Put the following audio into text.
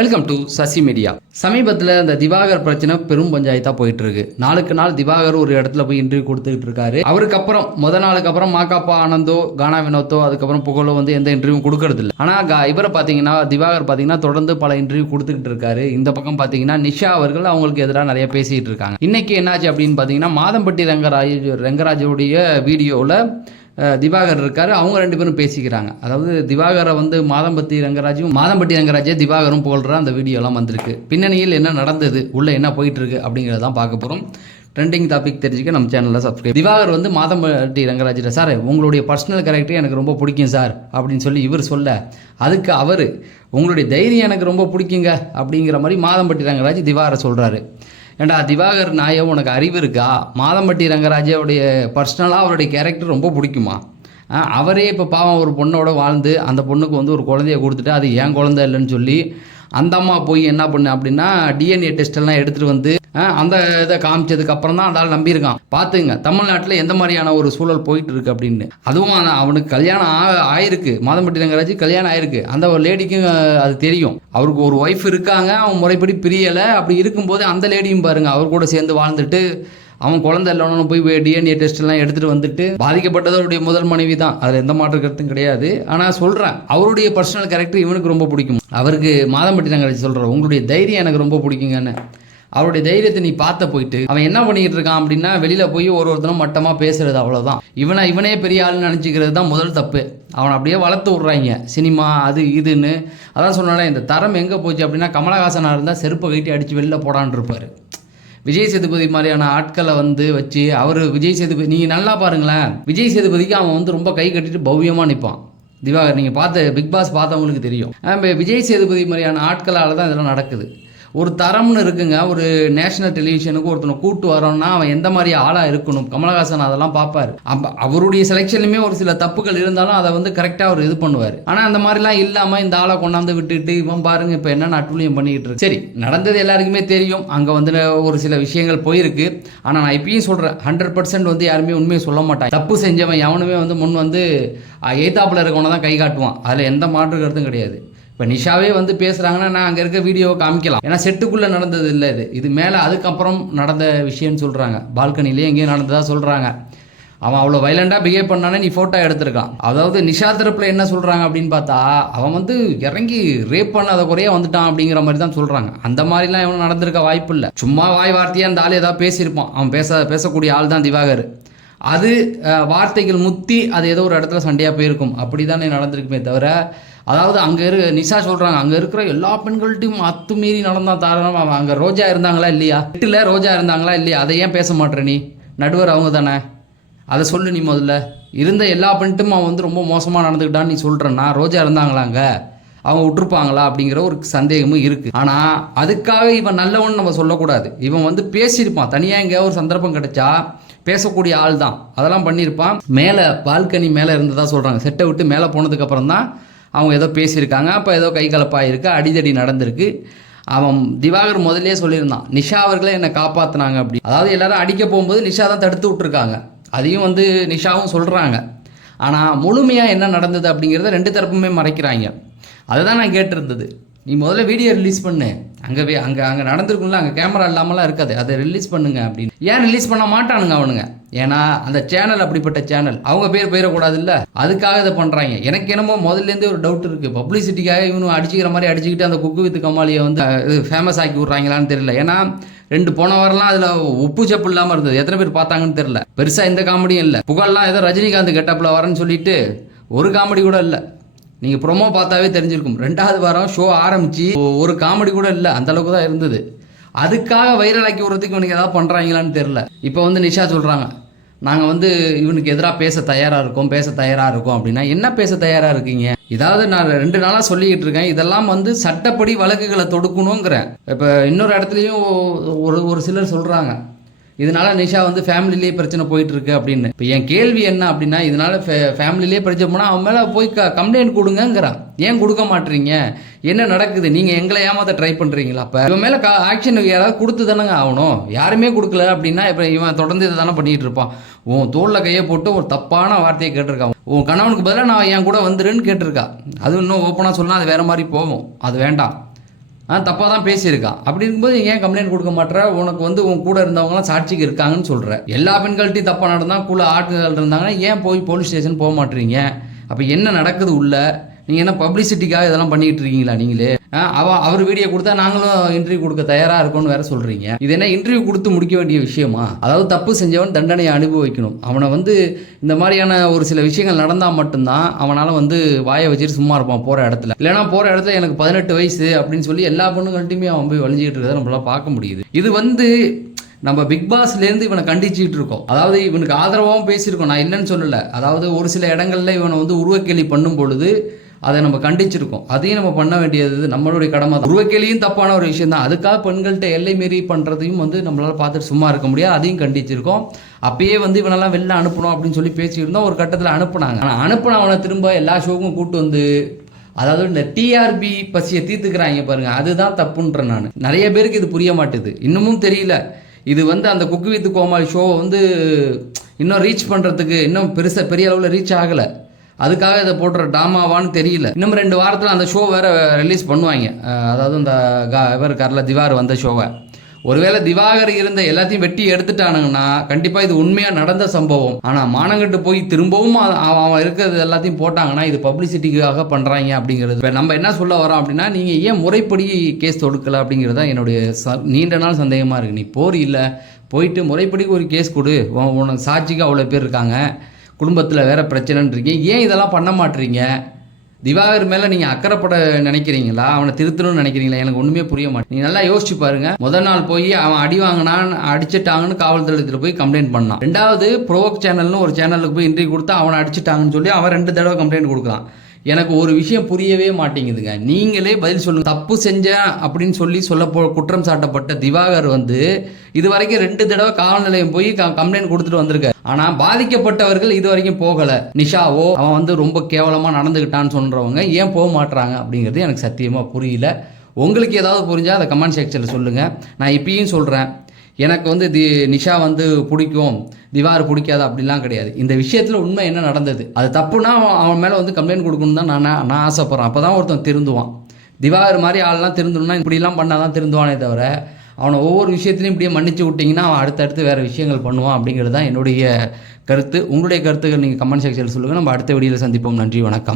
Welcome to Sasi media. சமீபத்தில் இந்த திவாகர் பிரச்சனை பெரும் பஞ்சாயத்தாக போயிட்டு இருக்கு. நாளுக்கு நாள் திவாகர் ஒரு இடத்துல போய் இன்டர்வியூ கொடுத்துக்கிட்டு இருக்காரு. அவருக்கு அப்புறம் நாளுக்கு அப்புறம் மாகாப்பா ஆனந்தோ கானா வினோத்தோ அதுக்கப்புறம் புகழோ எந்த இன்டர்வியூ கொடுக்கறது இல்லை. ஆனால் இவரை பார்த்தீங்கன்னா திவாகர் பார்த்தீங்கன்னா தொடர்ந்து பல இன்டர்வியூ கொடுத்துக்கிட்டு இருக்காரு. இந்த பக்கம் பார்த்தீங்கன்னா நிஷா அவர்கள் அவங்களுக்கு எதிராக நிறைய பேசிக்கிட்டு இருக்காங்க. இன்னைக்கு என்னாச்சு அப்படின்னு பார்த்தீங்கன்னா மாதம்பட்டி ரங்கராஜோடைய வீடியோவில் திவாகர் இருக்காரு. அவங்க ரெண்டு பேரும் பேசிக்கிறாங்க. அதாவது திவாகரை மாதம்பட்டி ரங்கராஜே திவாகரும் புகழ்ற அந்த வீடியோலாம் வந்திருக்கு. பின்னணியில் என்ன நடந்தது, உள்ள என்ன போயிட்டு இருக்கு அப்படிங்கிறதான் பார்க்க போகிறோம். ட்ரெண்டிங் டாபிக் தெரிஞ்சுக்க நம்ம சேனலில் சப்ஸ்கிரைப். திவாகர் மாதம்பட்டி ரங்கராஜிட்ட சார் உங்களுடைய பர்சனல் கேரக்டர் எனக்கு ரொம்ப பிடிக்கும் சார் அப்படின்னு சொல்லி இவர் சொல்ல, அதுக்கு அவர் உங்களுடைய தைரியம் எனக்கு ரொம்ப பிடிக்குங்க அப்படிங்கிற மாதிரி மாதம்பட்டி ரங்கராஜ் திவாகரை சொல்கிறாரு. ஏண்டா திவாகர் நாயோ உனக்கு அறிவு இருக்கா? மாதம்பட்டி ரங்கராஜோடைய பர்சனலாக அவருடைய கேரக்டர் ரொம்ப பிடிக்குமா? அவரே இப்போ பாவம் ஒரு பொண்ணோட வாழ்ந்து அந்த பொண்ணுக்கு ஒரு குழந்தைய கொடுத்துட்டு அது ஏன் குழந்தை இல்லைன்னு சொல்லி அந்த அம்மா போய் என்ன பண்ணு அப்படின்னா டிஎன்ஏ டெஸ்ட் எல்லாம் எடுத்துகிட்டு அந்த இதை காமிச்சதுக்கு அப்புறம் தான் அந்த ஆள் நம்பியிருக்கான். பார்த்துங்க தமிழ்நாட்டில் எந்த மாதிரியான ஒரு சூழல் போயிட்டு இருக்கு அப்படின்னு. அதுவும் அவனுக்கு கல்யாணம் ஆயிருக்கு, மாதம்பட்டி ரங்கராஜ் கல்யாணம் ஆயிருக்கு. அந்த லேடிக்கும் அது தெரியும், அவருக்கு ஒரு ஒய்ஃப் இருக்காங்க, அவன் முறைப்படி பிரியலை. அப்படி இருக்கும்போது அந்த லேடியும் பாருங்க அவர் கூட சேர்ந்து வாழ்ந்துட்டு அவன் குழந்தை இல்லைன்னு போய் டிஎன்ஏ டெஸ்ட் எல்லாம் எடுத்துகிட்டு பாதிக்கப்பட்டது அவருடைய முதல் மனைவி தான், அதில் எந்த மாற்று கருத்தும் கிடையாது. ஆனால் சொல்கிறேன் அவருடைய பர்சனல் கேரக்டர் இவனுக்கு ரொம்ப பிடிக்கும். அவருக்கு மாதம்பட்டி ரங்கராஜ் சொல்கிறேன் உங்களுடைய தைரியம் எனக்கு ரொம்ப பிடிக்குங்கன்னு. அவருடைய தைரியத்தை நீ பார்த்த போயிட்டு அவன் என்ன பண்ணிக்கிட்டு இருக்கான் அப்படின்னா வெளியில் போய் ஒருத்தரும் மட்டமாக பேசுறது, அவ்வளோதான். இவனே பெரிய ஆள்னு நினச்சிக்கிறது தான் முதல் தப்பு. அவனை அப்படியே வளர்த்து விட்றாங்க சினிமா அது இதுன்னு. அதான் சொன்னாலே இந்த தரம் எங்கே போச்சு அப்படின்னா கமலஹாசனாக இருந்தால் செருப்பை கட்டி அடித்து வெளியில் போடான்னு இருப்பார். விஜய் சேதுபதி மாதிரியான ஆட்களை வச்சு அவர் விஜய் சேதுபதி நீங்கள் நல்லா பாருங்களேன், விஜய் சேதுபதிக்கு அவன் ரொம்ப கை கட்டிட்டு பவ்யமாக நிற்பான். திவாகர் நீங்கள் பிக் பாஸ் பார்த்தவங்களுக்கு தெரியும். விஜய் சேதுபதி மாதிரியான ஆட்களால் தான் இதெல்லாம் நடக்குது. ஒரு தரம்னு இருக்குங்க. ஒரு நேஷனல் டெலிவிஷனுக்கு ஒருத்தனை கூட்டு வரோன்னா அவன் எந்த மாதிரி ஆளாக இருக்கணும், கமலஹாசன் அதெல்லாம் பார்ப்பார். அவருடைய செலெக்ஷன்லையுமே ஒரு சில தப்புகள் இருந்தாலும் அதை கரெக்டாக அவர் இது பண்ணுவார். ஆனால் அந்த மாதிரிலாம் இல்லாமல் இந்த ஆளை கொண்டாந்து விட்டுட்டு இவன் பாருங்க இப்போ என்னென்ன அட்டுழியம் பண்ணிக்கிட்டு இருக்கு. சரி, நடந்தது எல்லாருக்குமே தெரியும். அங்கே ஒரு சில விஷயங்கள் போயிருக்கு. ஆனால் நான் இப்பயும் சொல்கிறேன் 100% யாருமே உண்மையை சொல்ல மாட்டாங்க. தப்பு செஞ்சவன் எவனுமே முன் எய்தாப்பில் இருக்கவனை தான் கை காட்டுவான். அதில் எந்த மாற்று கருத்தும் கிடையாது. இப்போ நிஷாவே பேசுகிறாங்கன்னா நான் அங்கே இருக்க வீடியோவை காமிக்கலாம். ஏன்னா செட்டுக்குள்ளே நடந்தது இல்லை, இது மேலே அதுக்கப்புறம் நடந்த விஷயம்னு சொல்கிறாங்க. பால்கனிலே எங்கேயும் நடந்ததாக சொல்கிறாங்க. அவன் அவ்வளோ வைலண்டாக பிஹேவ் பண்ணானே நீ ஃபோட்டோ எடுத்திருக்கான். அதாவது நிஷா தரப்பில் என்ன சொல்கிறாங்க அப்படின்னு பார்த்தா அவன் இறங்கி ரேப் பண்ணாத குறைய வந்துட்டான் அப்படிங்கிற மாதிரி தான் சொல்கிறாங்க. அந்த மாதிரிலாம் எவனும் நடந்திருக்க வாய்ப்பு இல்லை. சும்மா வாய் வார்த்தையாக அந்த ஆள் ஏதாவது பேசியிருப்பான். அவன் பேசக்கூடிய ஆள் தான் திவாகர். அது வார்த்தைகள் முத்தி அது ஏதோ ஒரு இடத்துல சண்டையாக போயிருக்கும். அப்படி தானே நடந்திருக்குமே தவிர, அதாவது அங்கே நிஷா சொல்கிறாங்க அங்கே இருக்கிற எல்லா பெண்கள்ட்டையும் அத்துமீறி நடந்தான் தாராளம். அவன் அங்கே ரோஜா இருந்தாங்களா இல்லையா, வீட்டில் ரோஜா இருந்தாங்களா இல்லையா, அதை ஏன் பேச மாட்டேற நீ? நடுவர் அவங்க தானே, அதை சொல்லு நீ. முதல்ல இருந்த எல்லா பெண்ட்டும் அவன் ரொம்ப மோசமாக நடந்துக்கிட்டான்னு நீ சொல்கிறேன்னா ரோஜா இருந்தாங்களாங்க, அவங்க விட்டுருப்பாங்களா அப்படிங்கிற ஒரு சந்தேகமும் இருக்குது. ஆனால் அதுக்காக இவன் நல்லவன்னு நம்ம சொல்லக்கூடாது. இவன் பேசியிருப்பான், தனியாக எங்கேயாவது ஒரு சந்தர்ப்பம் கிடைச்சா பேசக்கூடிய ஆள் தான், அதெல்லாம் பண்ணியிருப்பான். மேலே பால்கனி மேலே இருந்ததாக சொல்கிறாங்க. செட்டை விட்டு மேலே போனதுக்கப்புறம் தான் அவங்க ஏதோ பேசியிருக்காங்க. அப்போ ஏதோ கை கலப்பாயிருக்கு, அடிதடி நடந்திருக்கு. அவன் திவாகர் முதலே சொல்லியிருந்தான் நிஷா அவர்களே என்னை காப்பாற்றினாங்க அப்படி. அதாவது எல்லாரும் அடிக்க போகும்போது நிஷா தான் தடுத்து விட்டுருக்காங்க. அதையும் நிஷாவும் சொல்கிறாங்க. ஆனால் முழுமையாக என்ன நடந்தது அப்படிங்கிறத ரெண்டு தரப்புமே மறைக்கிறாங்க. அதுதான் நான் கேட்டிருந்தது. நீ முதல்ல வீடியோ ரிலீஸ் பண்ணு, அங்கே நடந்திருக்கும்ல, அங்கே கேமரா இல்லாமலாம் இருக்காது, அதை ரிலீஸ் பண்ணுங்க அப்படின்னு. ஏன் ரிலீஸ் பண்ண மாட்டானுங்க அவனுங்க? ஏன்னா அந்த சேனல் அப்படிப்பட்ட சேனல், அவங்க பேர் போயிடக்கூடாது இல்லை, அதுக்காக இதை பண்ணுறாங்க. எனக்கு என்னமோ முதல்லேருந்தே ஒரு டவுட் இருக்குது. பப்ளிசிட்டிக்காக இவனு அடிச்சுக்கிற மாதிரி அடிச்சுக்கிட்டு அந்த குக்கு வித்து கமாலியை ஃபேமஸ் ஆக்கி விட்றாங்களான்னு தெரியல. ஏன்னா போன வாரம்லாம் அதில் உப்பு சப்பு இல்லாமல் இருந்தது. எத்தனை பேர் பார்த்தாங்கன்னு தெரியல. பெருசாக எந்த காமெடியும் இல்லை. புகழ்லாம் ஏதோ ரஜினிகாந்த் கெட்டப்பில் வரேன்னு சொல்லிட்டு ஒரு காமெடி கூட இல்லை. நீங்கள் ப்ரொமோ பார்த்தாவே தெரிஞ்சிருக்கும். 2வது வாரம் ஷோ ஆரம்பித்து ஒரு காமெடி கூட இல்லை, அந்தளவுக்கு தான் இருந்தது. அதுக்காக வைரலாக்கி விடுறதுக்கு இவனுக்கு ஏதாவது பண்ணுறாங்களான்னு தெரில. இப்போ நிஷா சொல்கிறாங்க நாங்கள் இவனுக்கு எதிராக பேச தயாராக இருக்கோம் அப்படின்னா என்ன பேச தயாராக இருக்கீங்க? இதாவது நான் 2 நாளாக சொல்லிக்கிட்டு இருக்கேன், இதெல்லாம் சட்டப்படி வழக்குகளை தொடுக்கணுங்கிறேன். இப்போ இன்னொரு இடத்துலையும் ஒரு சிலர் சொல்கிறாங்க இதனால நிஷா ஃபேமிலிலேயே பிரச்சனை போயிட்டு இருக்கு அப்படின்னு. இப்போ என் கேள்வி என்ன அப்படின்னா, இதனால ஃபேமிலிலேயே பிரச்சனை போனால் அவன் மேலே போய் கம்ப்ளைண்ட் கொடுங்கிறான். ஏன் கொடுக்க மாட்டீங்க? என்ன நடக்குது? நீங்கள் எங்களை ஏமாத்த ட்ரை பண்ணுறீங்களா? அப்போ இவன் மேலே ஆக்ஷன் யாராவது கொடுத்து தானேங்க ஆகணும். யாருமே கொடுக்கல அப்படின்னா இப்போ இவன் தொடர்ந்து இதை தானே பண்ணிகிட்டு இருப்பான். உன் தோளில் கையை போட்டு ஒரு தப்பான வார்த்தையை கேட்டிருக்கான். உன் கணவனுக்கு பதிலாக நான் என் கூட வந்துருன்னு கேட்டிருக்கா. அது இன்னும் ஓப்பனாக சொன்னால் அது வேறு மாதிரி போகும். அது வேண்டாம். தப்பாக தான் பேசியிருக்கான். அப்படி இருக்கும்போது ஏன் கம்ப்ளைண்ட் கொடுக்க மாட்டேற? உனக்கு வந்து உன் கூட இருந்தவங்களாம் சாட்சிக்கு இருக்காங்கன்னு சொல்கிற. எல்லா பெண்கள்ட்டையும் தப்பாக நடந்தால் கூட ஆட்கள் இருந்தாங்கன்னா ஏன் போய் போலீஸ் ஸ்டேஷன் போக மாட்டேறீங்க? அப்போ என்ன நடக்குது உள்ள? நீங்கள் என்ன பப்ளிசிட்டிக்காக இதெல்லாம் பண்ணிக்கிட்டு இருக்கீங்களா நீங்களே? அவர் வீடியோ கொடுத்தா நாங்களும் இன்டர்வியூ கொடுக்க தயாராக இருக்கோம்னு வேற சொல்கிறீங்க. இது என்ன இன்டர்வியூ கொடுத்து முடிக்க வேண்டிய விஷயமா? அதாவது தப்பு செஞ்சவன் தண்டனையை அனுபவிக்கணும். அவனை வந்து இந்த மாதிரியான ஒரு சில விஷயங்கள் நடந்தால் மட்டும்தான் அவனால் வந்து வாயை வச்சுட்டு சும்மா இருப்பான் போகிற இடத்துல. இல்லைனா போகிற இடத்துல எனக்கு 18 வயசு அப்படின்னு சொல்லி எல்லா பொண்ணுங்கள்ட்டையுமே அவன் போய் வலிஞ்சிக்கிட்டு இருக்கிறத நம்மளால் பார்க்க முடியுது. இது வந்து நம்ம பிக் பாஸ்லேருந்து இவனை கண்டிச்சுட்டு இருக்கோம். அதாவது இவனுக்கு ஆதரவாகவும் பேசியிருக்கோம், நான் இல்லைன்னு சொல்லலை. அதாவது ஒரு சில இடங்கள்ல இவனை வந்து உருவக்கேலி பண்ணும் பொழுது அதை நம்ம கண்டிச்சிருக்கோம். அதையும் நம்ம பண்ண வேண்டியது நம்மளுடைய கடமை தான். உருவக்கேலியும் தப்பான ஒரு விஷயம் தான். அதுக்காக பெண்கள்கிட்ட எல்லை மீறி பண்ணுறதையும் வந்து நம்மளால் பார்த்துட்டு சும்மா இருக்க முடியாது. அதையும் கண்டிச்சிருக்கோம். அப்பயே வந்து இவனெல்லாம் வெளில அனுப்பணும் அப்படின்னு சொல்லி பேசியிருந்தோம். ஒரு கட்டத்தில் அனுப்புனாங்க. ஆனால் அனுப்புன அவனை திரும்ப எல்லா ஷோவுக்கும் கூப்பிட்டு வந்து அதாவது இந்த டிஆர்பி பசியை தீர்த்துக்கிறாங்க பாருங்க, அதுதான் தப்புன்றேன் நான். நிறைய பேருக்கு இது புரிய மாட்டுது, இன்னமும் தெரியல. இது வந்து அந்த குக்கு வித் கோமாளி ஷோவை வந்து இன்னும் ரீச் பண்ணுறதுக்கு இன்னும் பெரிய அளவில் ரீச் ஆகலை. அதுக்காக இதை போடுற ட்ராமாவான்னு தெரியல. இன்னும் 2 வாரத்தில் அந்த ஷோ வேறு ரிலீஸ் பண்ணுவாங்க. அதாவது இந்த இவர் இருக்கார்ல திவாகர் வந்த ஷோவை. ஒருவேளை திவாகர் இருந்த எல்லாத்தையும் வெட்டி எடுத்துட்டானுங்கன்னா கண்டிப்பாக இது உண்மையாக நடந்த சம்பவம். ஆனால் மானங்கட்டு போய் திரும்பவும் அவன் இருக்கிறது எல்லாத்தையும் போட்டாங்கன்னா இது பப்ளிசிட்டிக்காக பண்ணுறாங்க அப்படிங்கிறது. இப்போ நம்ம என்ன சொல்ல வரோம் அப்படின்னா, நீங்கள் ஏன் முறைப்படி கேஸ் தொடுக்கலை அப்படிங்கிறது தான் என்னுடைய நீண்ட நாள் சந்தேகமாக இருக்குது. நீ போயிட்டு முறைப்படி ஒரு கேஸ் கொடு. உனக்கு சாட்சிக்கு அவ்வளோ பேர் இருக்காங்க, குடும்பத்தில் வேறு பிரச்சனைன்றீங்க, ஏன் இதெல்லாம் பண்ண மாட்டீங்க? திவாகர் மேலே நீங்கள் அக்கறைப்பட நினைக்கிறீங்களா? அவனை திருத்தணும்னு நினைக்கிறீங்களா? எனக்கு ஒன்றுமே புரிய மாட்டேன். நீங்கள் நல்லா யோசிச்சு பாருங்க. முதல் நாள் போய் அவன் அடி வாங்கினான்னு அடிச்சிட்டாங்கன்னு காவல்துறையத்தில் போய் கம்ப்ளைண்ட் பண்ணான். 2வது ப்ரோவோக் சேனல்னு ஒரு சேனலுக்கு போய் இன்டர்வியூ கொடுத்தா அவனை அடிச்சிட்டாங்கன்னு சொல்லி அவன் 2 தடவை கம்ப்ளைண்ட் கொடுக்கலாம். எனக்கு ஒரு விஷயம் புரியவே மாட்டேங்குதுங்க. நீங்களே பதில் சொல்லுங்க. தப்பு செஞ்சேன் அப்படின்னு சொல்லி குற்றம் சாட்டப்பட்ட திவாகர் வந்து இது வரைக்கும் 2 தடவை காவல் நிலையம் போய் கம்ப்ளைண்ட் கொடுத்துட்டு வந்திருக்காரு. ஆனால் பாதிக்கப்பட்டவர்கள் இது வரைக்கும் போகலை. நிஷாவோ அவன் வந்து ரொம்ப கேவலமாக நடந்துக்கிட்டான்னு சொல்கிறவங்க ஏன் போக மாட்டுறாங்க அப்படிங்கிறது எனக்கு சத்தியமாக புரியல. உங்களுக்கு ஏதாவது புரிஞ்சால் அதை கமெண்ட் செக்ஷனில் சொல்லுங்கள். நான் இப்பயும் சொல்கிறேன், எனக்கு வந்து நிஷா வந்து பிடிக்கும், திவாகர் பிடிக்காது அப்படிலாம் கிடையாது. இந்த விஷயத்தில் உண்மை என்ன நடந்தது, அது தப்புனா அவன் மேலே வந்து கம்ப்ளைண்ட் கொடுக்கணும் தான் நான் ஆசைப்பட்றேன். அப்போ தான் ஒருத்தன் திருந்துவான். திவாகர் மாதிரி ஆள்லாம் திருந்தணும்னா இப்படிலாம் பண்ணால் தான் திருந்துவானே தவிர அவனை ஒவ்வொரு விஷயத்துலையும் இப்படியே மன்னிச்சு விட்டிங்கன்னா அவன் அடுத்தடுத்து வேறு விஷயங்கள் பண்ணுவான் அப்படிங்கிறது தான் என்னுடைய கருத்து. உங்களுடைய கருத்துக்கள் நீங்கள் கமெண்ட் செக்ஷனில் சொல்லுங்கள். நம்ம அடுத்த வீடியோவில் சந்திப்போம். நன்றி, வணக்கம்.